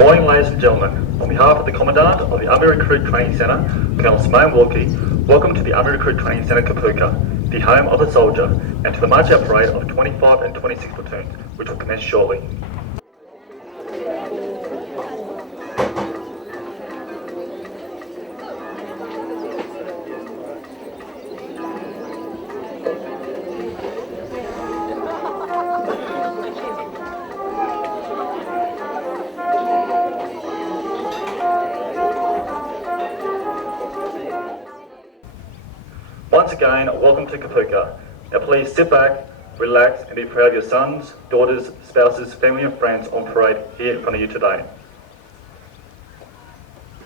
morning, ladies and gentlemen. On behalf of the Commandant of the Army Recruit Training Centre, Colonel Simone Wilkie, welcome to the Army Recruit Training Centre Kapuka, the home of the soldier, and to the march out parade of 25 and 26 platoons, which will commence shortly. Once again, welcome to Kapuka. Now please sit back, relax, and be proud of your sons, daughters, spouses, family and friends on parade here in front of you today.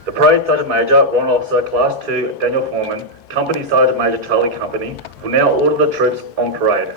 The Parade Sergeant Major, Warrant Officer Class 2 Daniel Foreman, Company Sergeant Major Charlie Company, will now order the troops on parade.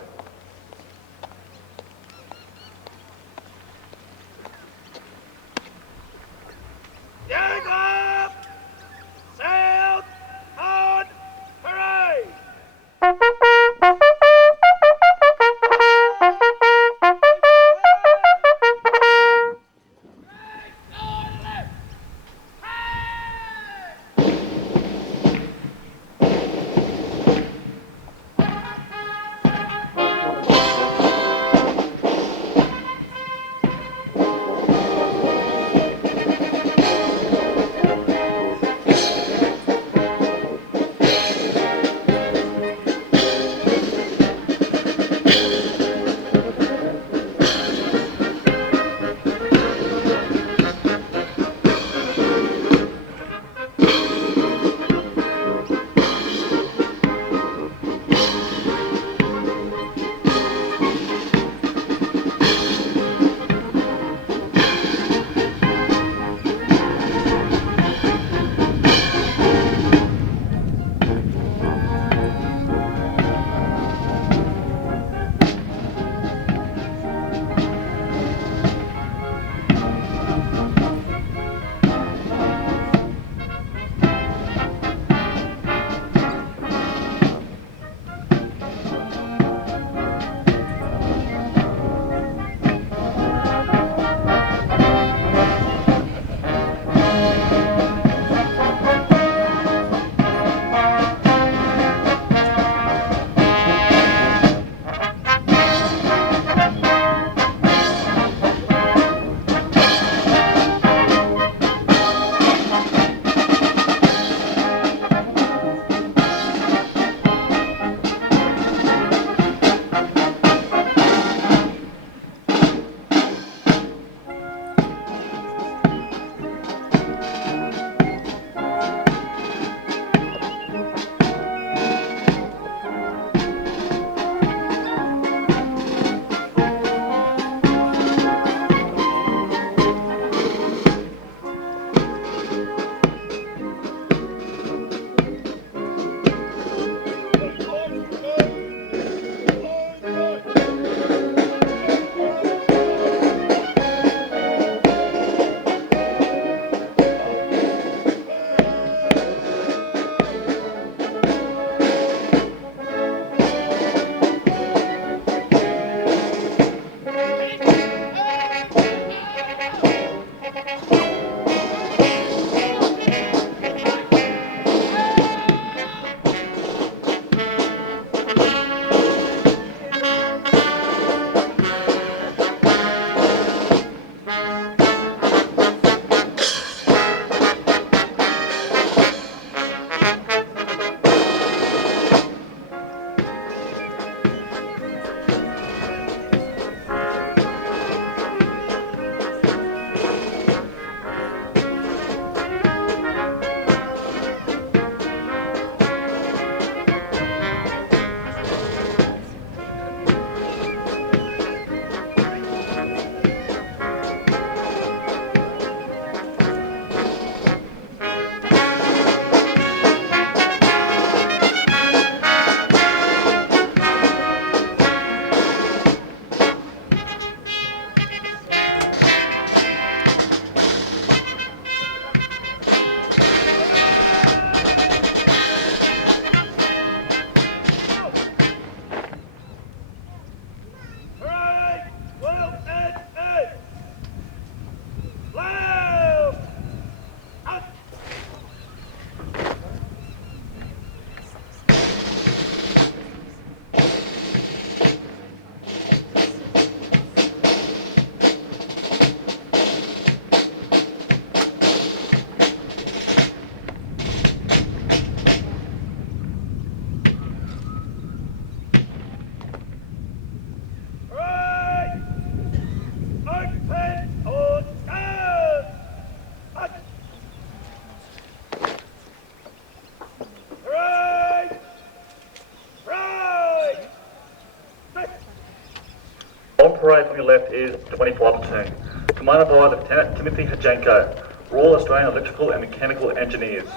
On parade from your left is 25 Platoon, commanded by Lieutenant Timothy Hajenko, Royal Australian Electrical and Mechanical Engineers.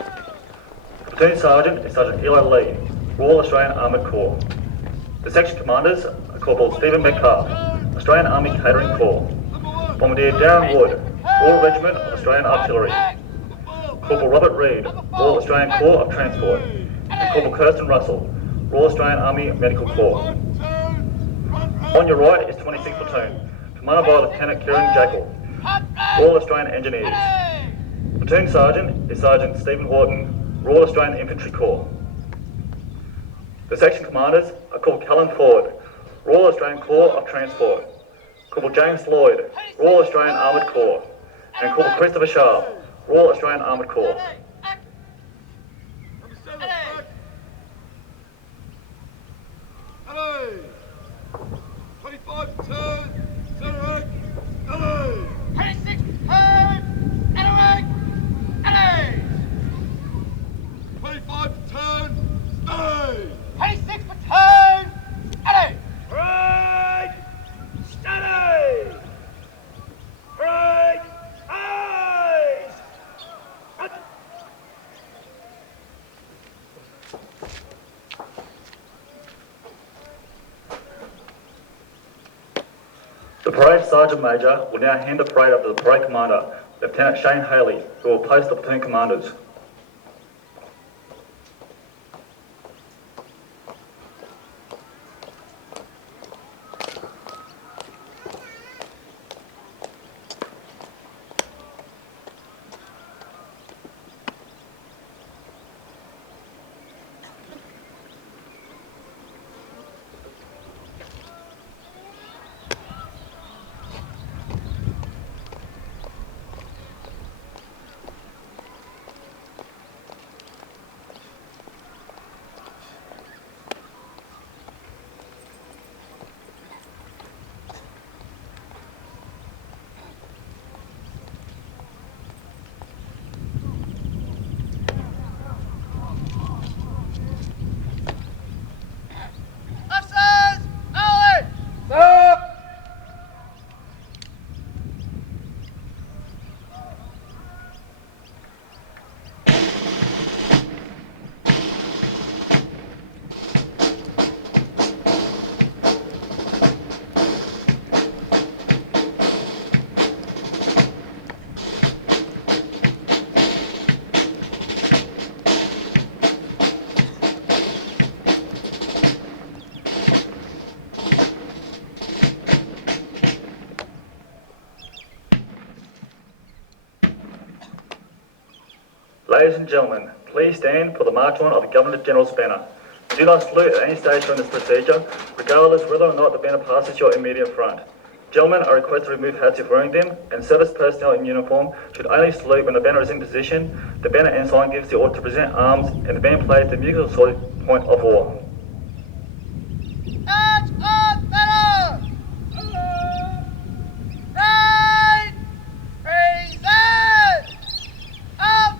The Platoon Sergeant is Sergeant Eli Lee, Royal Australian Armoured Corps. The section commanders are Corporal Stephen Metcalf, Australian Army Catering Corps. Bombardier Darren Wood, Royal Regiment of Australian Artillery. Corporal Robert Reid, Royal Australian Corps of Transport. And Corporal Kirsten Russell, Royal Australian Army Medical Corps. On your right is 26th Platoon, commanded by Lieutenant Kieran Jackal, Royal Australian Engineers. Platoon Sergeant is Sergeant Stephen Horton, Royal Australian Infantry Corps. The section commanders are Corporal Callan Ford, Royal Australian Corps of Transport, Corporal James Floyd, Royal Australian Armoured Corps, and Corporal Christopher Sharp, Royal Australian Armoured Corps. Hello! 25 turn, center hello! 26 turn, center hello! 25 turn, stay! 26 turn, hello! Right, steady! Right, eyes! The Parade Sergeant Major will now hand the parade over to the Parade Commander, Lieutenant Shane Haley, who will post the platoon commanders. Ladies and gentlemen, please stand for the march on of the Governor-General's banner. Do not salute at any stage during this procedure, regardless whether or not the banner passes your immediate front. Gentlemen are requested to remove hats if wearing them, and service personnel in uniform should only salute when the banner is in position. The banner ensign gives the order to present arms, and the band plays the musical salute point of war. March on banner! Right! Present! Up!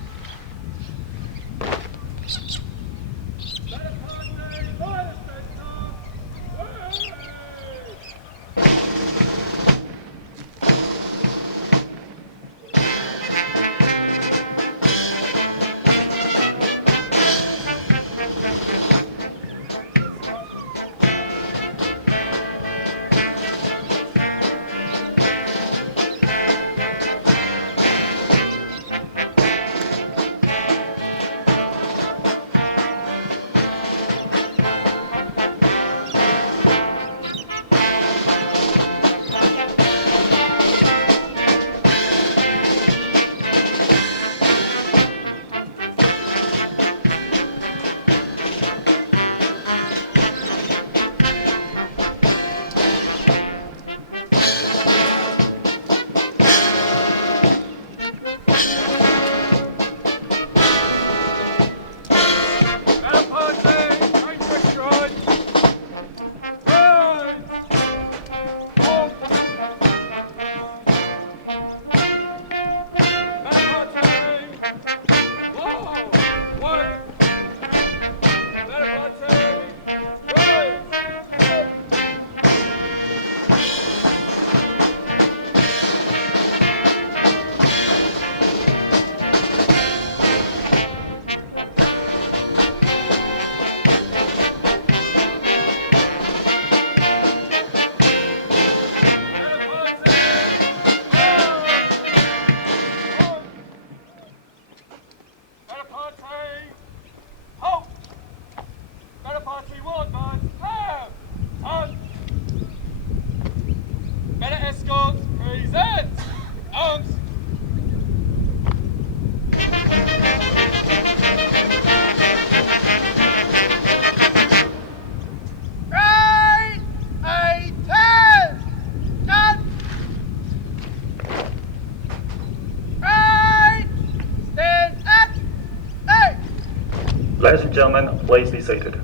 Ladies and gentlemen, please be seated.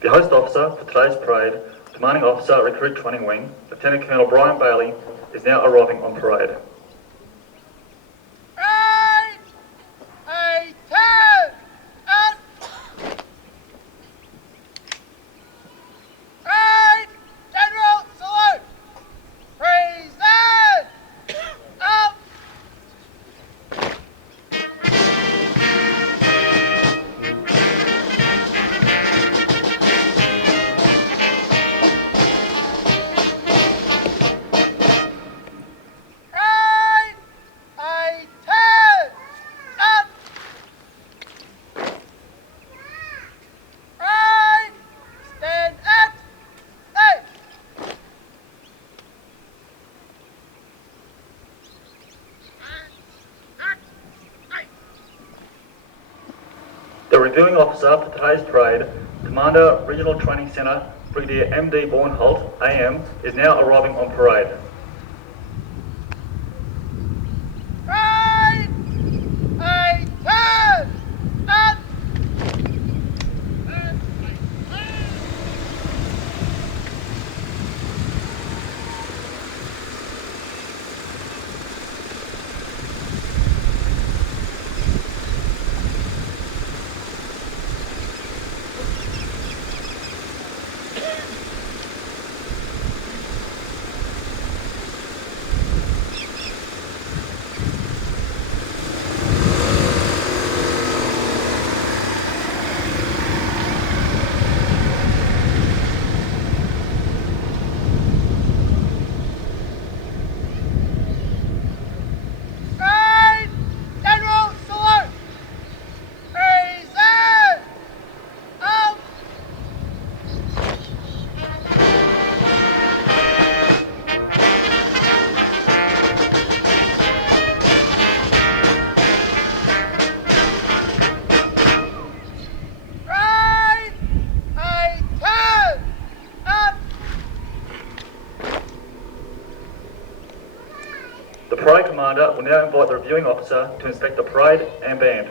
The host officer for today's parade, Commanding Officer, Recruit Training Wing, Lieutenant Colonel Brian Bailey, is now arriving on parade. Right! A turn! Up! Right! General salute! Present! Up! Right! A turn! Up! Right! Stand at! Hey! The reviewing officer for today's parade, Commander Regional Training Centre, Brigadier MD Bornholt, AM, is now arriving on parade. Right! A turn! Up! Right! General salute! Present! Up! Right! A turn! Up! The parade commander will now invite the reviewing officer to inspect the parade and band.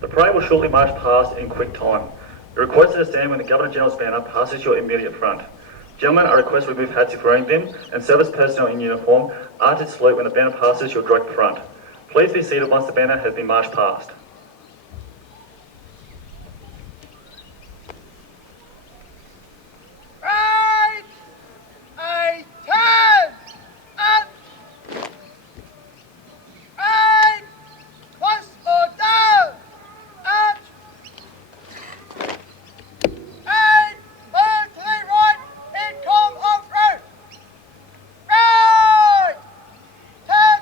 The parade will shortly march past in quick time. You're requested to stand when the Governor-General's banner passes your immediate front. Gentlemen are requested to remove hats if wearing them, and service personnel in uniform are to salute when the banner passes your direct front. Please be seated once the banner has been marched past. Right, a turn, up, right, close or down, up, and turn to the right in column of road. Right, turn,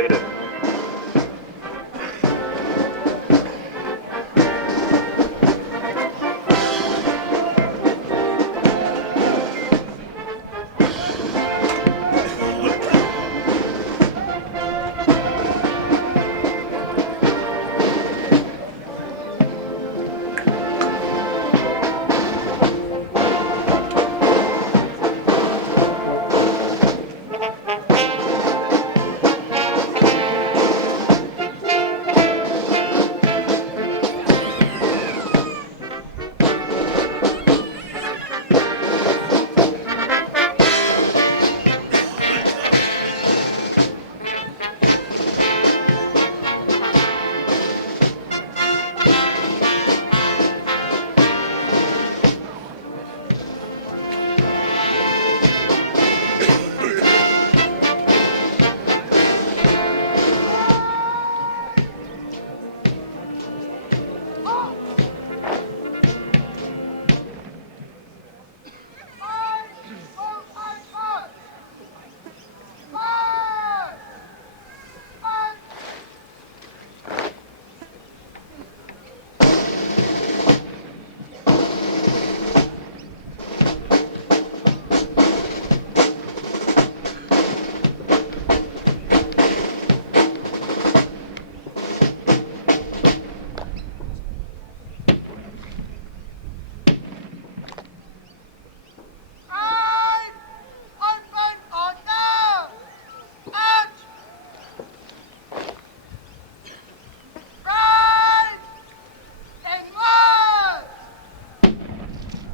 seated.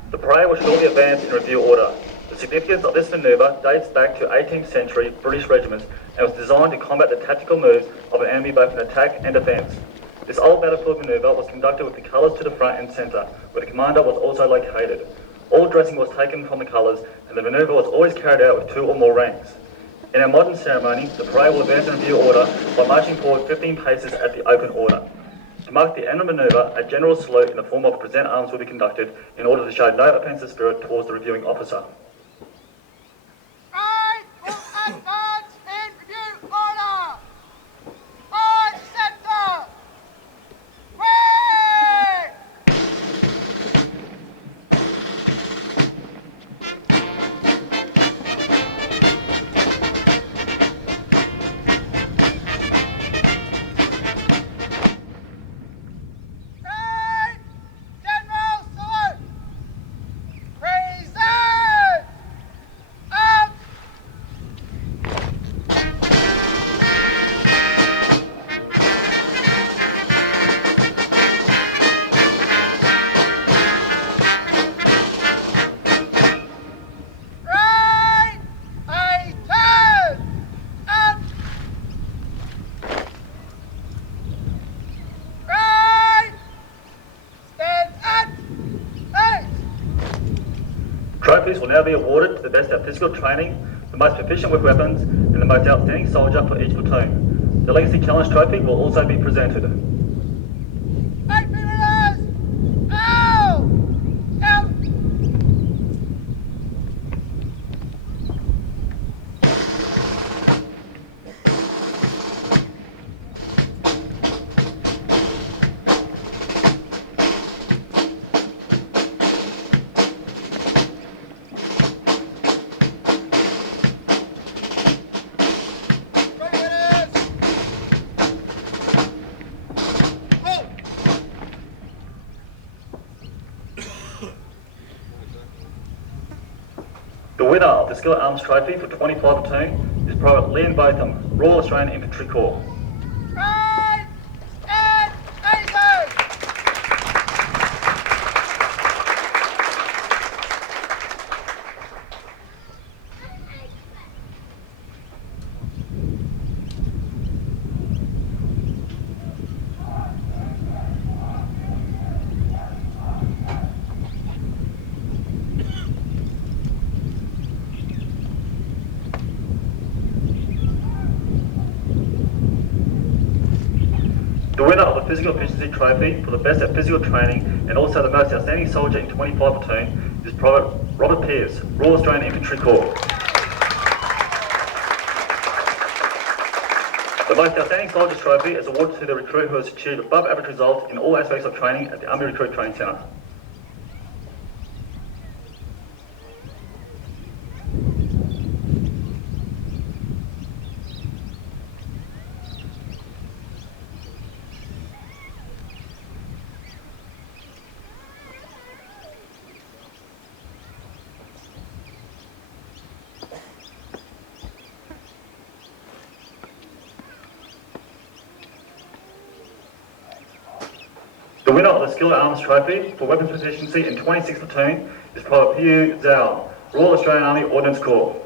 The parade will shortly advance in review order. The significance of this manoeuvre dates back to 18th century British regiments and was designed to combat the tactical moves of an enemy both in attack and defence. This old battlefield manoeuvre was conducted with the colours to the front and centre, where the commander was also located. All dressing was taken from the colours, and the manoeuvre was always carried out with 2 or more ranks. In our modern ceremony, the parade will advance in review order by marching forward 15 paces at the open order. To mark the end of the manoeuvre, a general salute in the form of present arms will be conducted in order to show no offensive spirit towards the reviewing officer. Right, will advance in review order. On center. Way! Right, general salute. Present. Up. Right, I turn. Up. Right. Stand at. Eight. Trophies will now be awarded to the best at physical training, the most proficient with weapons, and the most outstanding soldier for each platoon. The Legacy Challenge Trophy will also be presented. 8 minutes. Out. Out. The winner of the Skillet Arms Trophy for 25 platoon is Private Liam Botham, Royal Australian Infantry Corps. Right. And 80. The winner of the Physical Efficiency Trophy for the best at physical training and also the most outstanding soldier in 25 platoon is Private Robert Pearce, Royal Australian Infantry Corps. The Most Outstanding Soldiers Trophy is awarded to the recruit who has achieved above average results in all aspects of training at the Army Recruit Training Centre. The winner of the Skilled Arms Trophy for weapons proficiency in 26 Platoon is Private Piu Zhao, Royal Australian Army Ordnance Corps.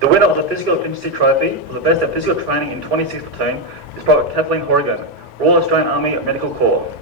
The winner of the Physical Efficiency Trophy for the best at physical training in 26 Platoon is Private Kathleen Horrigan, Royal Australian Army Medical Corps.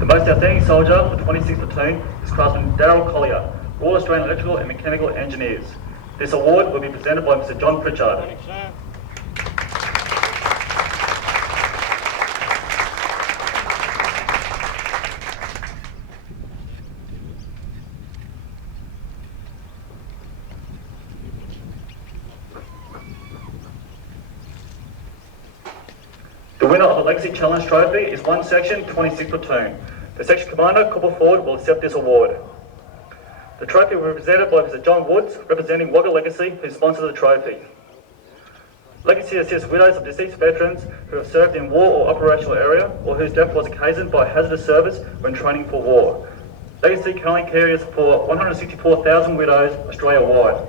The Most Outstanding Soldier for 26 Platoon is Craftsman Darryl Collier, Royal Australian Electrical and Mechanical Engineers. This award will be presented by Mr. John Pritchard. Thanks, sir. The winner of the Legacy Challenge Trophy is 1 Section 26 Platoon. The Section Commander, Corporal Ford, will accept this award. The trophy will be presented by Mr. John Woods, representing Wagga Legacy, who sponsors the trophy. Legacy assists widows of deceased veterans who have served in war or operational area or whose death was occasioned by hazardous service when training for war. Legacy currently cares for 164,000 widows Australia-wide.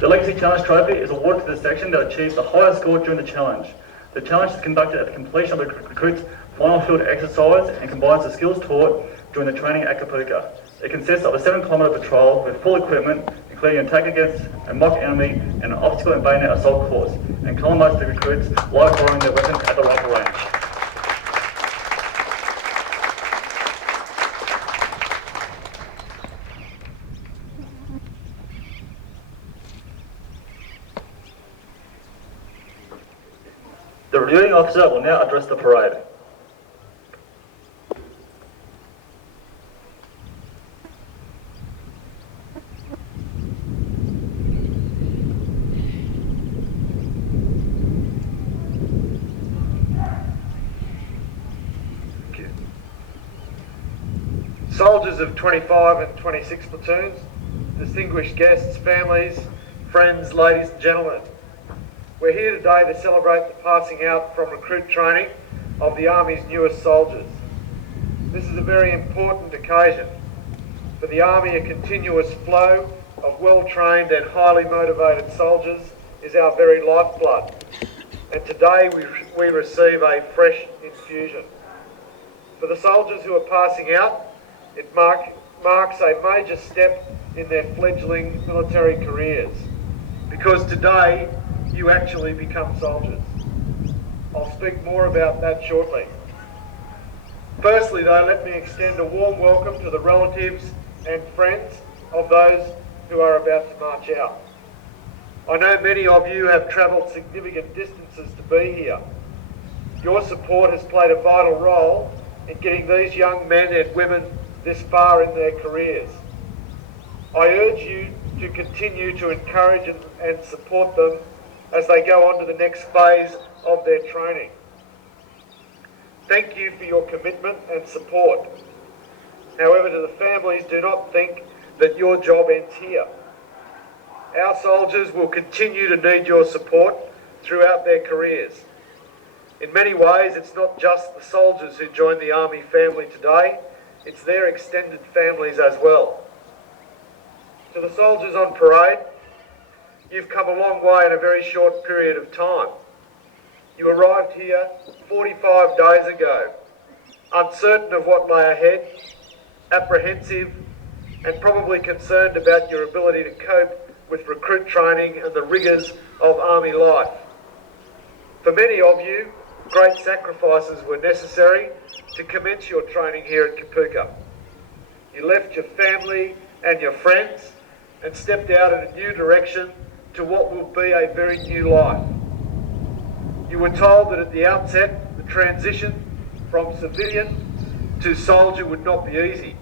The Legacy Challenge Trophy is awarded to the section that achieves the highest score during the challenge. The challenge is conducted at the completion of the recruit's final field exercise and combines the skills taught during the training at Kapooka. It consists of a 7-kilometre patrol with full equipment, including an attack against a mock enemy and an obstacle and bayonet assault course, and colonise the recruits live firing their weapons at the rifle range. The reviewing officer will now address the parade. Soldiers of 25 and 26 platoons, distinguished guests, families, friends, ladies and gentlemen. We're here today to celebrate the passing out from recruit training of the Army's newest soldiers. This is a very important occasion. For the Army, a continuous flow of well-trained and highly motivated soldiers is our very lifeblood. And today we receive a fresh infusion. For the soldiers who are passing out, it marks a major step in their fledgling military careers, because today you actually become soldiers. I'll speak more about that shortly. Firstly though, let me extend a warm welcome to the relatives and friends of those who are about to march out. I know many of you have travelled significant distances to be here. Your support has played a vital role in getting these young men and women this far in their careers. I urge you to continue to encourage and support them as they go on to the next phase of their training. Thank you for your commitment and support. However, to the families, do not think that your job ends here. Our soldiers will continue to need your support throughout their careers. In many ways, it's not just the soldiers who join the Army family today, it's their extended families as well. To the soldiers on parade, you've come a long way in a very short period of time. You arrived here 45 days ago, uncertain of what lay ahead, apprehensive, and probably concerned about your ability to cope with recruit training and the rigours of Army life. For many of you, great sacrifices were necessary to commence your training here at Kapooka. You left your family and your friends and stepped out in a new direction to what will be a very new life. You were told that at the outset, the transition from civilian to soldier would not be easy,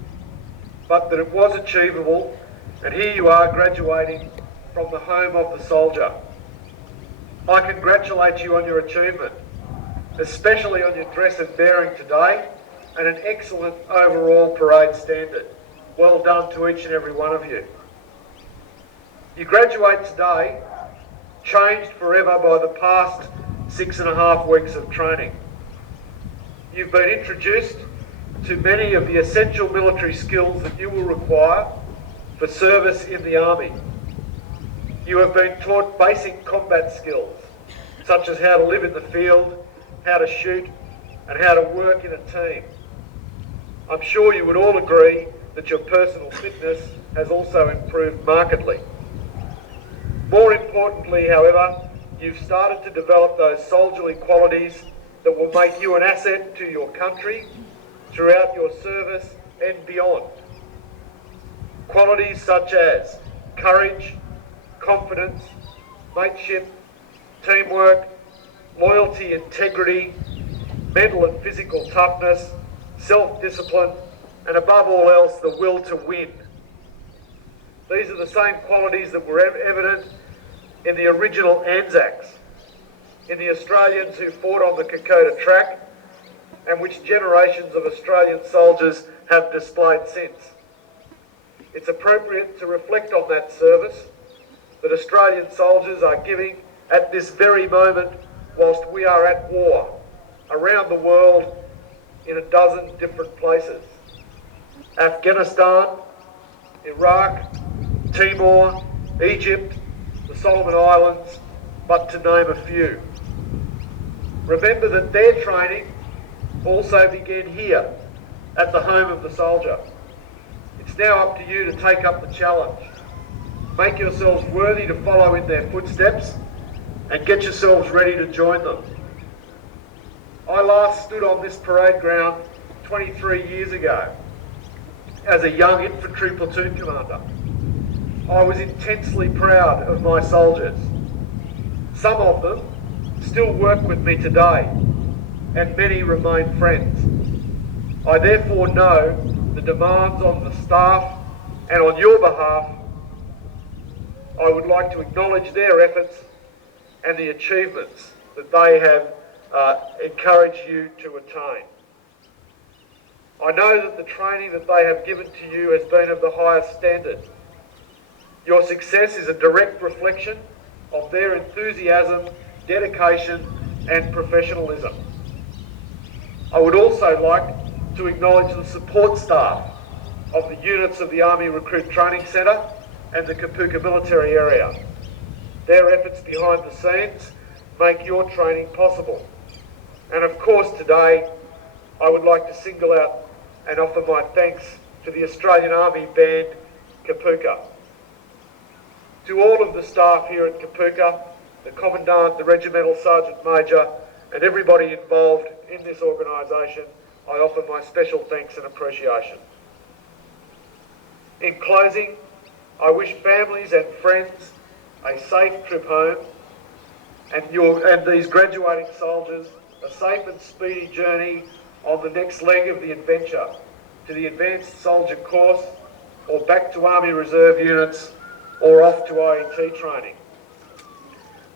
but that it was achievable, and here you are graduating from the home of the soldier. I congratulate you on your achievement, especially on your dress and bearing today, and an excellent overall parade standard. Well done to each and every one of you. You graduate today, changed forever by the past 6.5 weeks of training. You've been introduced to many of the essential military skills that you will require for service in the Army. You have been taught basic combat skills, such as how to live in the field, how to shoot, and how to work in a team. I'm sure you would all agree that your personal fitness has also improved markedly. More importantly, however, you've started to develop those soldierly qualities that will make you an asset to your country throughout your service and beyond. Qualities such as courage, confidence, mateship, teamwork, loyalty, integrity, mental and physical toughness, self-discipline, and above all else, the will to win. These are the same qualities that were evident in the original Anzacs, in the Australians who fought on the Kokoda track, and which generations of Australian soldiers have displayed since. It's appropriate to reflect on that service that Australian soldiers are giving at this very moment whilst we are at war around the world in a dozen different places. Afghanistan, Iraq, Timor, Egypt, the Solomon Islands, but to name a few. Remember that their training also began here at the home of the soldier. It's now up to you to take up the challenge. Make yourselves worthy to follow in their footsteps and get yourselves ready to join them. I last stood on this parade ground 23 years ago as a young infantry platoon commander. I was intensely proud of my soldiers. Some of them still work with me today, and many remain friends. I therefore know the demands on the staff, and on your behalf, I would like to acknowledge their efforts and the achievements that they have encouraged you to attain. I know that the training that they have given to you has been of the highest standard. Your success is a direct reflection of their enthusiasm, dedication, and professionalism. I would also like to acknowledge the support staff of the units of the Army Recruit Training Centre and the Kapooka military area. Their efforts behind the scenes make your training possible. And of course today, I would like to single out and offer my thanks to the Australian Army Band, Kapooka. To all of the staff here at Kapooka, the Commandant, the Regimental Sergeant Major, and everybody involved in this organisation, I offer my special thanks and appreciation. In closing, I wish families and friends a safe trip home, and these graduating soldiers a safe and speedy journey on the next leg of the adventure to the Advanced Soldier Course, or back to Army Reserve units, or off to IET training.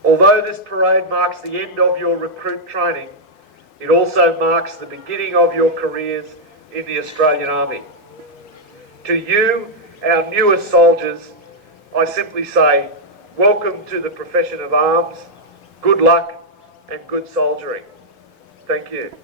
Although this parade marks the end of your recruit training, it also marks the beginning of your careers in the Australian Army. To you, our newest soldiers, I simply say, welcome to the profession of arms, good luck and good soldiering. Thank you.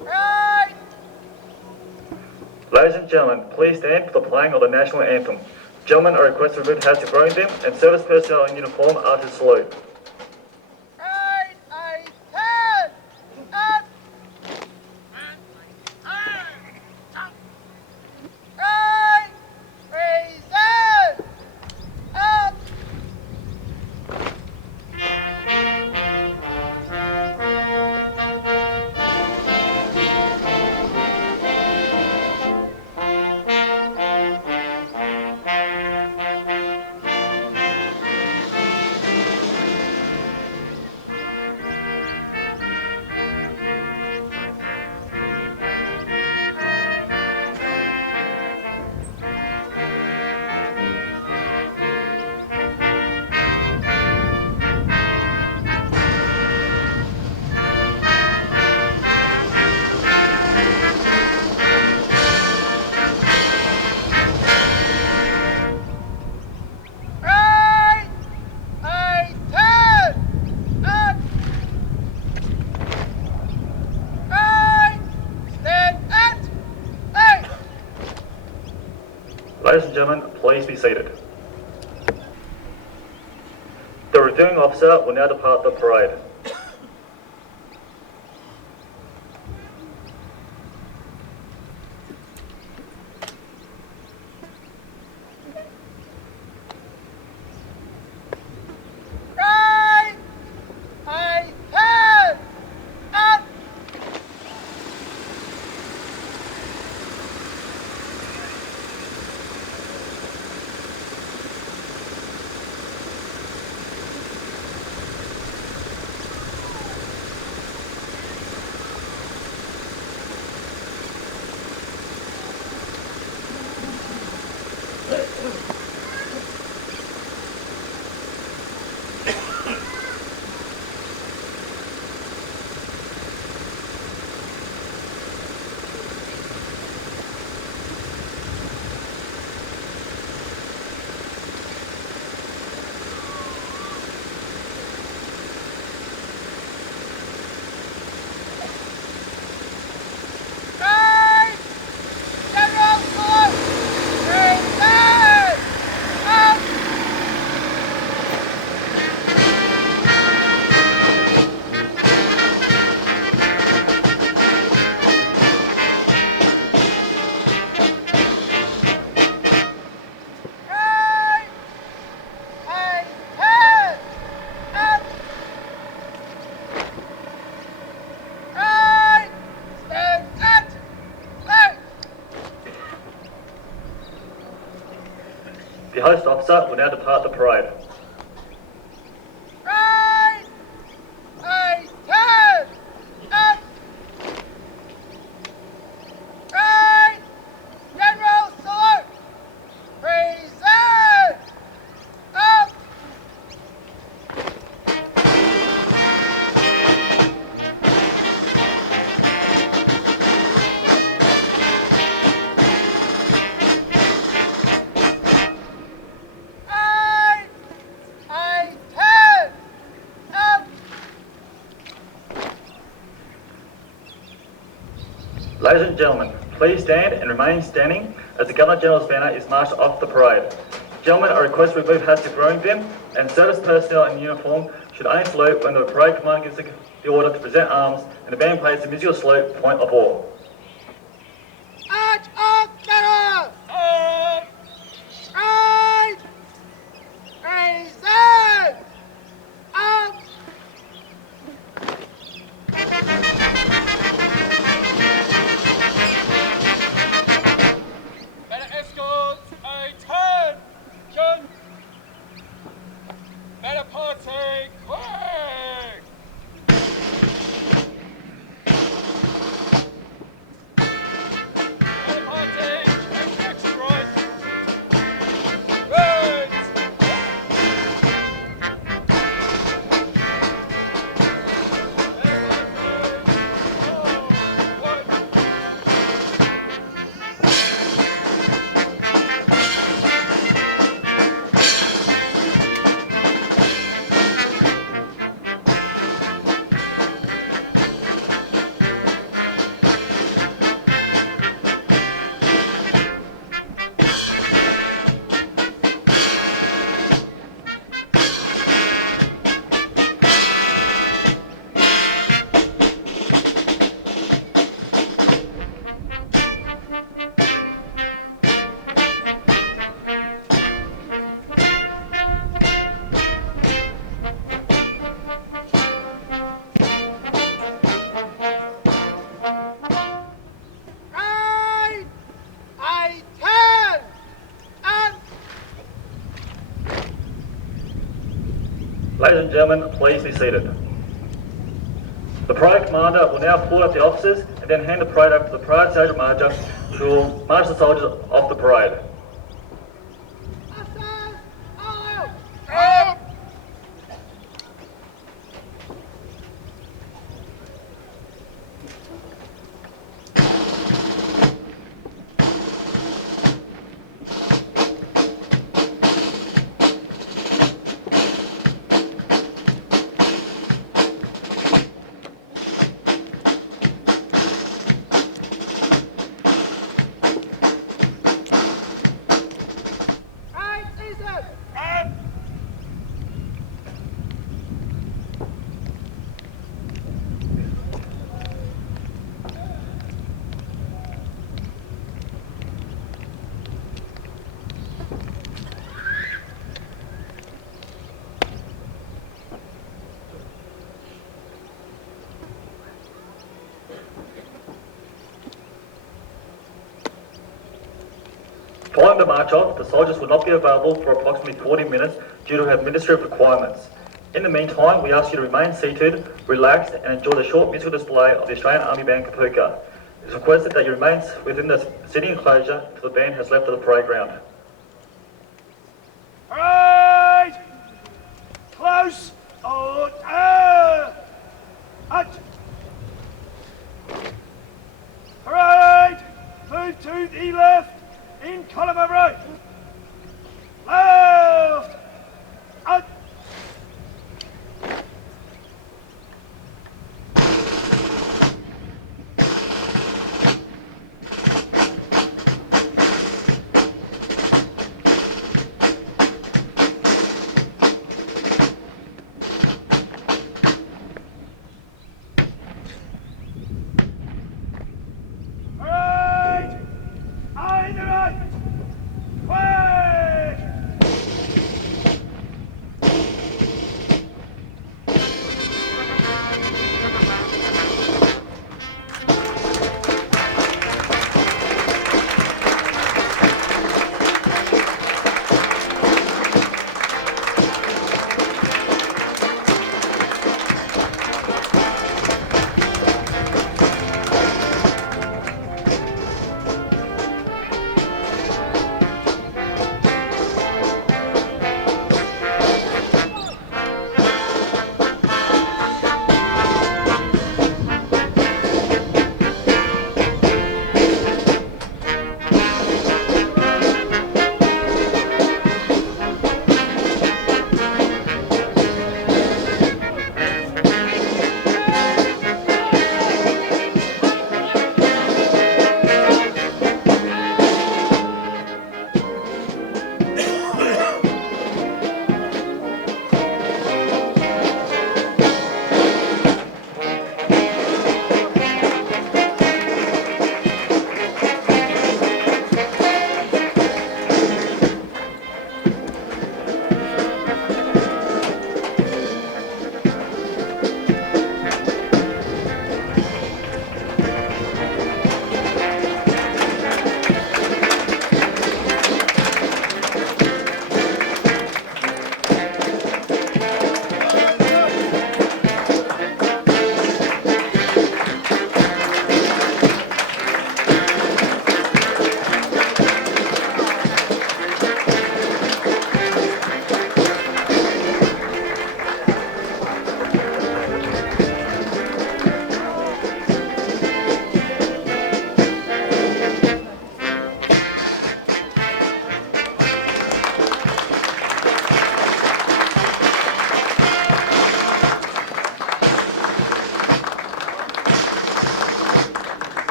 Right. Ladies and gentlemen, please stand for the playing of the national anthem. Gentlemen are requested to remove hats of wearing them, and service personnel in uniform are to salute. Right. I turn. Up. Right. Reserve. Up. Right. I turn. Up. Right. Stand at. Eight. Ladies and gentlemen, please be seated. The reviewing officer will now depart the parade. Right. I turn. Up. Right. General salute. Reserve. Up. Right. I turn. Up. Right. Stand at. Eight. The host officer will now depart the parade. Right. I turn. Up. Right. General salute. Reserve. Up. Right. I turn. Up. Ladies and gentlemen, please stand and remain standing as the Governor General's banner is marched off the parade. Gentlemen are requested to remove hats if wearing them, and service personnel in uniform should only salute when the parade commander gives the order to present arms and the band plays the musical salute point of war. March of General. Right. Reserve. Up. Better escorts, attention! Better party, quick! Ladies and gentlemen, please be seated. The parade commander will now pull out the officers and then hand the parade over to the parade sergeant major, who will march the soldiers off the parade. Following the march off, the soldiers will not be available for approximately 40 minutes due to administrative requirements. In the meantime, we ask you to remain seated, relaxed, and enjoy the short musical display of the Australian Army Band Kapuka. It is requested that you remain within the seating enclosure until the band has left the parade ground.